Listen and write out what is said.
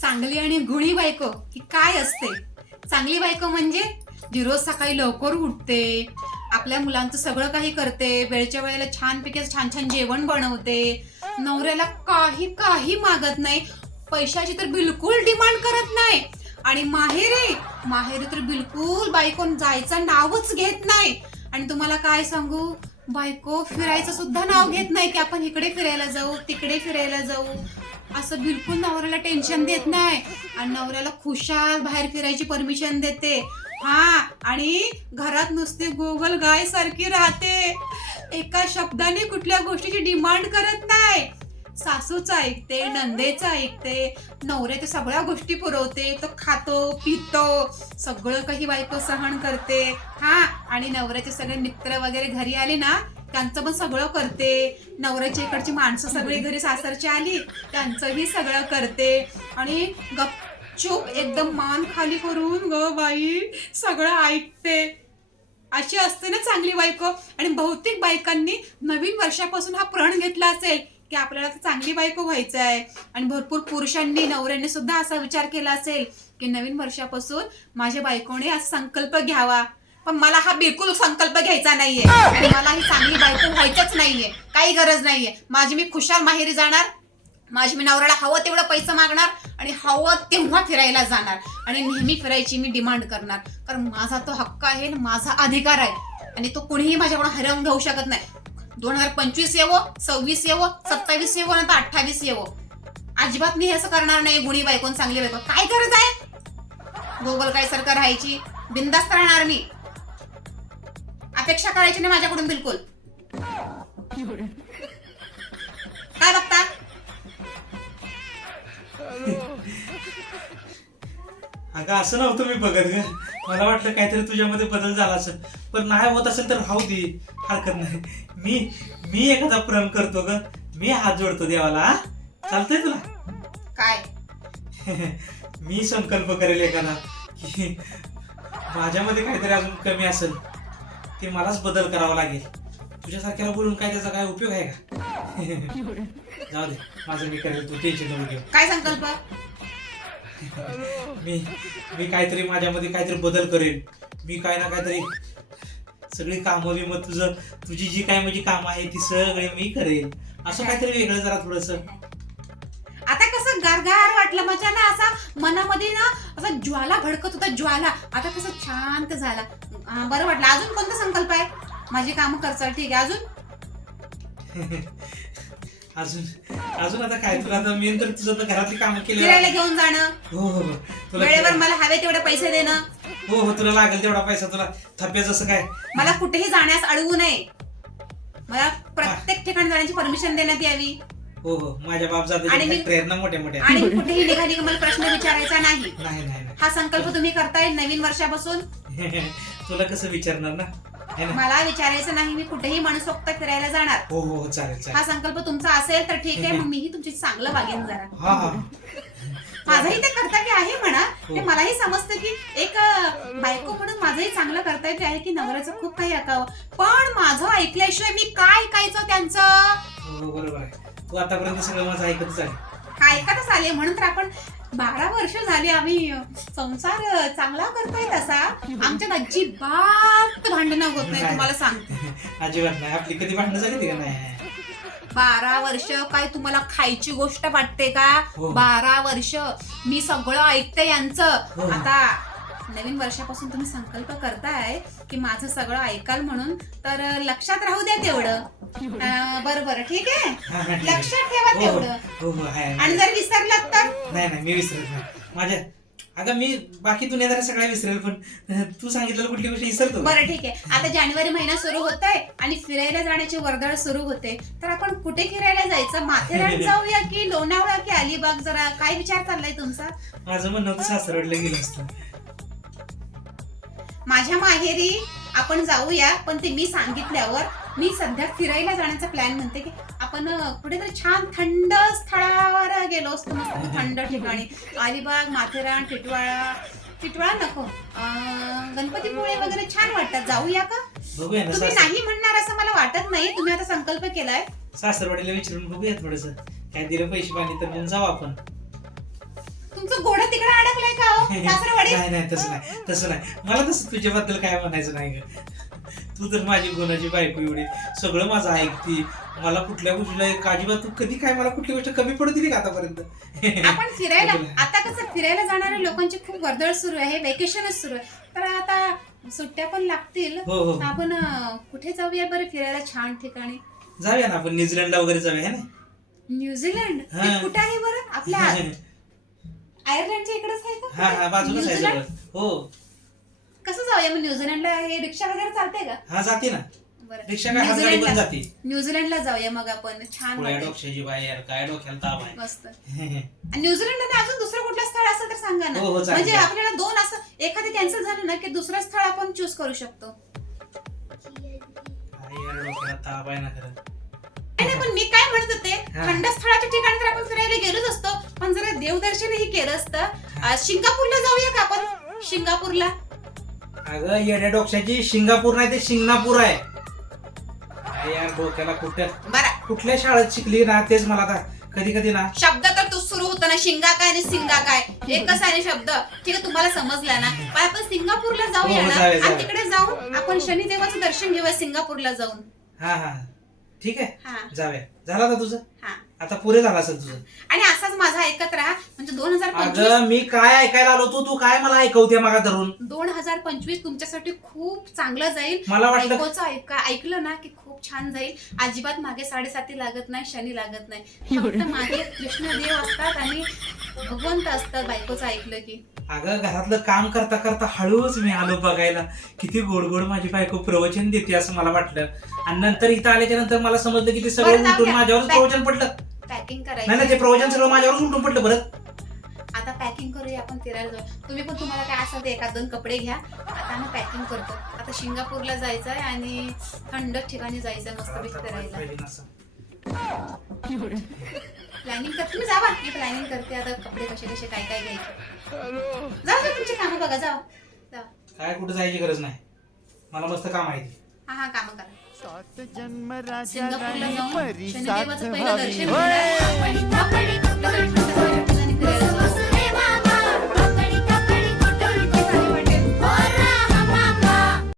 चांगली आणि गुणी बायको ही काय असते? चांगली बायको म्हणजे जी रोज सकाळी लवकर उठते आपल्या मुलांचं सगळं काही करते वेळच्या वेळेला छानपैकी पैकी छान छान जेवण बनवते नवऱ्याला काही काही मागत नाही पैशाची तर बिलकुल डिमांड करत नाही. आणि माहेरी माहेरी तर बिलकुल बायकोन जायचं नावच घेत नाही. आणि तुम्हाला काय सांगू? बायको फिरायचं सुद्धा नाव घेत नाही की आपण इकडे फिरायला जाऊ तिकडे फिरायला जाऊ. असं बिलकुल नवऱ्याला टेन्शन देत नाही. आणि नवऱ्याला खुशाल बाहेर फिरायची परमिशन देते. हा आणि घरात नुसते गोगल गाय सारखी राहते. एका शब्दाने कुठल्या गोष्टीची डिमांड करत नाही. सासूचं ऐकते नंदेचं ऐकते नवऱ्याच्या सगळ्या गोष्टी पुरवते तो खातो पितो सगळं काही बायको सहन करते. हा आणि नवऱ्याचे सगळे मित्र वगैरे घरी आले ना त्यांचं पण सगळं करते. नवऱ्याच्या इकडची माणसं सगळी घरी सासरची आली त्यांचंही सगळं करते. आणि गपचूप एकदम मान खाली करून ग बाई सगळं ऐकते. अशी असते ना चांगली बायको. आणि बहुतेक बायकांनी नवीन वर्षापासून हा प्रण घेतला असेल की आपल्याला तर चांगली बायको व्हायचं आहे. आणि भरपूर पुरुषांनी नवऱ्यांनी सुद्धा असा विचार केला असेल की नवीन वर्षापासून माझ्या बायकोने हा संकल्प घ्यावा. पण मला हा बिलकुल संकल्प घ्यायचा नाहीये. आणि मला ही चांगली बायको व्हायचंच नाहीये. काही गरज नाहीये. माझी मी खुशाल माहेरी जाणार. माझी मी नवऱ्याला हवं तेवढं पैसे मागणार आणि हवं तेव्हा फिरायला जाणार. आणि नेहमी फिरायची मी डिमांड करणार. कारण माझा तो हक्क आहे आणि माझा अधिकार आहे. आणि तो कुणीही माझ्याकडून हरवून घेऊ शकत नाही. दोन हजार पंचवीस येवो सव्वीस येवो सत्तावीस येवो नंतर अठ्ठावीस येवो. अजिबात मी हे असं करणार नाही गुणी बायकोन चांगली बायको. काय गरज आहे? गोगल काय सारखं राहायची? बिंदास्त राहणार मी. अपेक्षा करायची नाही माझ्याकडून बिलकुल. काय बघता? अगं असं नव्हतं मी बघत ग. मला वाटलं काहीतरी तुझ्यामध्ये बदल झाला असेल पण नाही होत असेल तर राहू दे. हरकत नाही. मी मी एखादा प्रण करतो ग. मी हात जोडतो देवाला हा? चालतंय तुला? काय? मी संकल्प करेल एखादा की माझ्यामध्ये काहीतरी अजून कमी असेल. ते मलाच बदल करावा लागेल. तुझ्यासारख्याला बोलून काय त्याचा काय उपयोग आहे का? जाऊ दे माझं मी करेल तू टेन्शन नको घेऊ. काय संकल्प? मी मी काहीतरी माझ्यामध्ये काहीतरी बदल करेन. मी काय ना काहीतरी सगळी कामं बिमं तुझं तुझी जी काय म्हणजे कामं आहे ती सगळी मी करेन. असं काहीतरी वेगळं जरा थोडस. आता कसं गारगार वाटलं माझ्या ना असा मनामध्ये ना असा ज्वाला भडकत होता ज्वाला. आता कसं शांत झाला. बरं वाटलं. अजून कोणता संकल्प आहे? माझी कामं करचाल ठीक आहे. अजून? अजून अजून आता काय? तुला आता मेन तर तुझं तर घरातली कामं केली. फिरायला घेऊन जाणं. हो हो हो. तुला वेळेवर मला हवे तेवढे पैसे देणं. हो हो तुला लागेल तेवढा पैसा. तुला थप्प्या जसं काय. मला कुठेही जाण्यास अडवू नये. मला प्रत्येक ठिकाणी जाण्याची परमिशन देण्यात यावी. हो हो. माझ्या बाप आणि प्रेरणा मोठ्या मोठ्या. आणि कुठेही निघाली की मला प्रश्न विचारायचा नाही. नाही नाही नाही. हा संकल्प तुम्ही करताय नवीन वर्षापासून? तुला कसं विचारणार ना? है ना? मला विचारायचं नाही मी कुठेही मनसोक्त फिरायला जाणार. हो हो हो. चालेल हा चालेल संकल्प तुमचा असेल तर ठीक आहे मग मीही तुमची चांगलं वागेन जरा. हा हा. माझंही ते कर्तव्य आहे म्हणा. हो. ते मलाही समजतं की एक अं, बायको म्हणून माझंही चांगलं कर्तव्य आहे की नवऱ्याचं खूप काही ऐकावं पण माझं ऐकल्याशिवाय मी काय ऐकायचं त्यांचं? हो बरोबर आहे. तू आतापर्यंत सगळं माझं ऐकतच आहे. ऐकतच आले म्हणून तर आपण बारा वर्ष झाली आम्ही संसार चांगला करतोय तसा. आमच्यात अजिबात भांडणं होत नाही नाही. तुम्हाला सांगते. अजिबात नाही. आपली कधी भांडणं झाली ती का नाही? बारा वर्ष काय तुम्हाला खायची गोष्ट वाटते का? हो. बारा वर्ष मी सगळं ऐकते यांचं. हो. आता नवीन वर्षापासून तुम्ही संकल्प करताय की माझं सगळं ऐकाल म्हणून तर लक्षात राहू द्या तेवढं. बरं बरं ठीक आहे. लक्षात ठेवा हो हो. तेवढं. हो हो आहे आणि जर विसरलात तर? नाही नाही मी विसरत नाही. माझ्या अगं मी बाकी दुनियादार सगळ्या विसरेल पण तू सांगितलेलं कुठली गोष्ट विसरतो? बरं ठीक आहे. आता जानेवारी महिना सुरू होत आहे आणि फिरायला जाण्याची वर्दळ सुरू होते. तर आपण कुठे फिरायला जायचं? माथेरान जाऊया की लोणावळा की अलिबाग? जरा काय विचार चाललाय तुमचा? माझं म्हणणं होतं सासरवाडीला गेलं असतं. माझ्या माहेरी आपण जाऊया पण ते मी सांगितल्यावर मी सध्या फिरायला जाण्याचा प्लॅन म्हणते की आपण कुठेतरी छान थंड स्थळावर गेलो असतो मस्त थंड ठिकाणी. अलिबाग माथेरान टिटवाळा टिटवाळा नको. गणपतीपुळे वगैरे छान वाटतात. जाऊया का? बघूया ना तुम्ही सासर नाही म्हणणार असं मला वाटत नाही. तुम्ही आता संकल्प केलाय. सासरवाडीला विचारून बघूया थोडस. काय दिलं पैसे पाणी तर मग जाऊ आपण. तुमचं घोडं तिकडे अडकलंय का हो? नाही नाही तसं नाही तसं नाही. मला तसं तुझ्याबद्दल काय म्हणायचं नाही ग. तू तर माझी गुणाची बायको एवढी. सगळं माझं ऐकती. मला कुठल्या गोष्टीला एक अजिबात तू कधी काय मला कुठली गोष्ट कमी पडू दिली का आतापर्यंत? आपण फिरायला. आता कसं फिरायला जाणाऱ्या लोकांची खूप वर्दळ सुरू आहे वेकेशनच सुरू आहे. तर आता सुट्ट्या पण लागतील. हो हो. आपण अं, कुठे जाऊया बरं फिरायला छान ठिकाणी? जाऊया ना आपण. न्यूझीलंडला वगैरे जाऊया है ना? न्यूझीलंड? ते हा. कुठे आहे बरं? आपल्या आयर्लंडच्या इकडेच आहे का? हा हा बाजूलाच आहे न्यूझीलंड? हो. कसं जाऊया? मग न्यूझीलंडला हे रिक्षा वगैरे चालते का? हा जाते ना. बरं. रिक्षा काय हातगाडी पण न्यूझीलंडला जाते. न्यूझीलंडला जाऊया मग आपण. छान पुढे वाटेल. डोक्याची बाहेर काय डोक्याला ताप आहे. मस्त. आणि न्यूझीलंडमध्ये अजून दुसरं कुठलं स्थळ असेल तर सांगा ना. हो, हो, चालेल. म्हणजे आपल्याला दोन असं एखादी कॅन्सल झालं ना की दुसरं स्थळ आपण चूज करू शकतो. काय यार डोक्याला ताप आहे ना खरं. नाही नाही, पण मी काय म्हणत होते? हा. थंड स्थळाच्या देवदर्शनही केलं असतं. सिंगापूरला जाऊया का आपण? सिंगापूरला? अगं येड्या डोक्याची सिंगापूर नाही ते शिंगणापूर आहे. यार डोक्याला कुठं बरं. कुठल्या शाळेत शिकली ना तेच मला आता कधी कधी ना. शब्द तर तो सुरू होता ना शिंगा काय आणि सिंगा काय? एकच आहे ना शब्द. ठीक आहे तुम्हाला समजला ना? पण आपण सिंगापूरला जाऊया हो, ना? जाऊया, आणि जाऊया. तिकडे जाऊन आपण शनिदेवाचं दर्शन घेऊया सिंगापूरला जाऊन. हा हा. ठीक आहे. हा. जाऊया. झालं ना तुझं? हा. आता पुरे झालं असेल तुझं. आणि असाच माझा ऐकत राहा. म्हणजे दोन हजार पंचवीस अगं मी काय ऐकायला आलो तू तू काय मला ऐकवते मागा धरून? दोन हजार पंचवीस तुमच्यासाठी खूप चांगलं जाईल. मला वाटलं बायकोचं ऐका ऐकलं ना की खूप छान जाईल. अजिबात मागे साडेसाती लागत नाही शनी लागत नाही. फक्त मागे कृष्णदेव असतात आणि भगवंत असतात बायकोचं ऐकलं की. अगं घरातलं काम करता करता हळूच मी आलो बघायला. किती गोड गोड माझी बायको प्रवचन देते असं मला वाटलं. आणि नंतर इथं आल्याच्यानंतर मला समजलं की ते सगळं बरं, जाऊ उलटून द्या. माझ्यावरच बाय. प्रवचन पडलं. पॅकिंग नाही ना ते करायचं प्रवचन सगळं माझ्यावरच उलटून पडलं बरं. आता पॅकिंग करूया आपण फिरायला जाऊ. तुम्ही पण तुम्हाला काय असेल ते एखाद दोन कपडे घ्या. आता आम्ही पॅकिंग करतो. आता सिंगापूरला जायचं आहे आणि थंड ठिकाणी जायचं मस्तपैकी फिरायला. प्लॅनिंग कर तुम्ही जावा. मी प्लॅनिंग करते. आता कपडे कसे कसे काय काय घ्यायचे. जा जा तुमची कामं बघा जावा जावा काय कुठं जायची गरज नाही. मला मस्त काम आहे ते. हा हा कामं करा. सात जन्म राजा सिंगापूरला जाऊन परी शनिदेवाचं पहिलं दर्शन